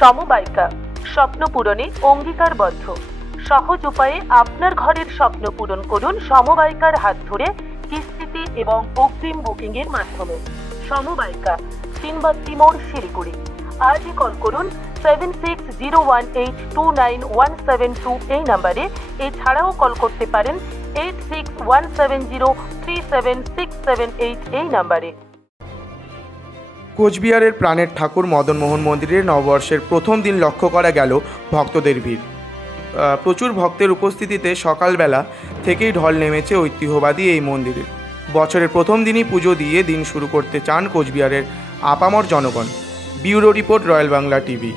সমবায়িকা স্বপ্ন পূরণে অঙ্গীকারবদ্ধ। সহজ উপায়ে আপনার ঘরের স্বপ্ন পূরণ করুন সমবায়িকার হাত ধরে, কিস্তিতে এবং অগ্রিম বুকিং এর মাধ্যমে। সমবায়িকা, তিনবাত্তি মোড়, শিলিগুড়ি। আজই কল করুন 7601829172 এই নাম্বারে। এছাড়াও কল করতে পারেন 8617037678 এই নাম্বারে। কোচবিহারের প্রাণের ঠাকুর মদনমোহন মন্দিরের নববর্ষের প্রথম দিন লক্ষ্য করা গেল ভক্তদের ভিড়। প্রচুর ভক্তের উপস্থিতিতে সকালবেলা থেকেই ঢল নেমেছে ঐতিহ্যবাদী এই মন্দিরে। বছরের প্রথম দিনই পুজো দিয়ে দিন শুরু করতে চান কোচবিহারের আপামর জনগণ। Bureau report, royal Bangla TV.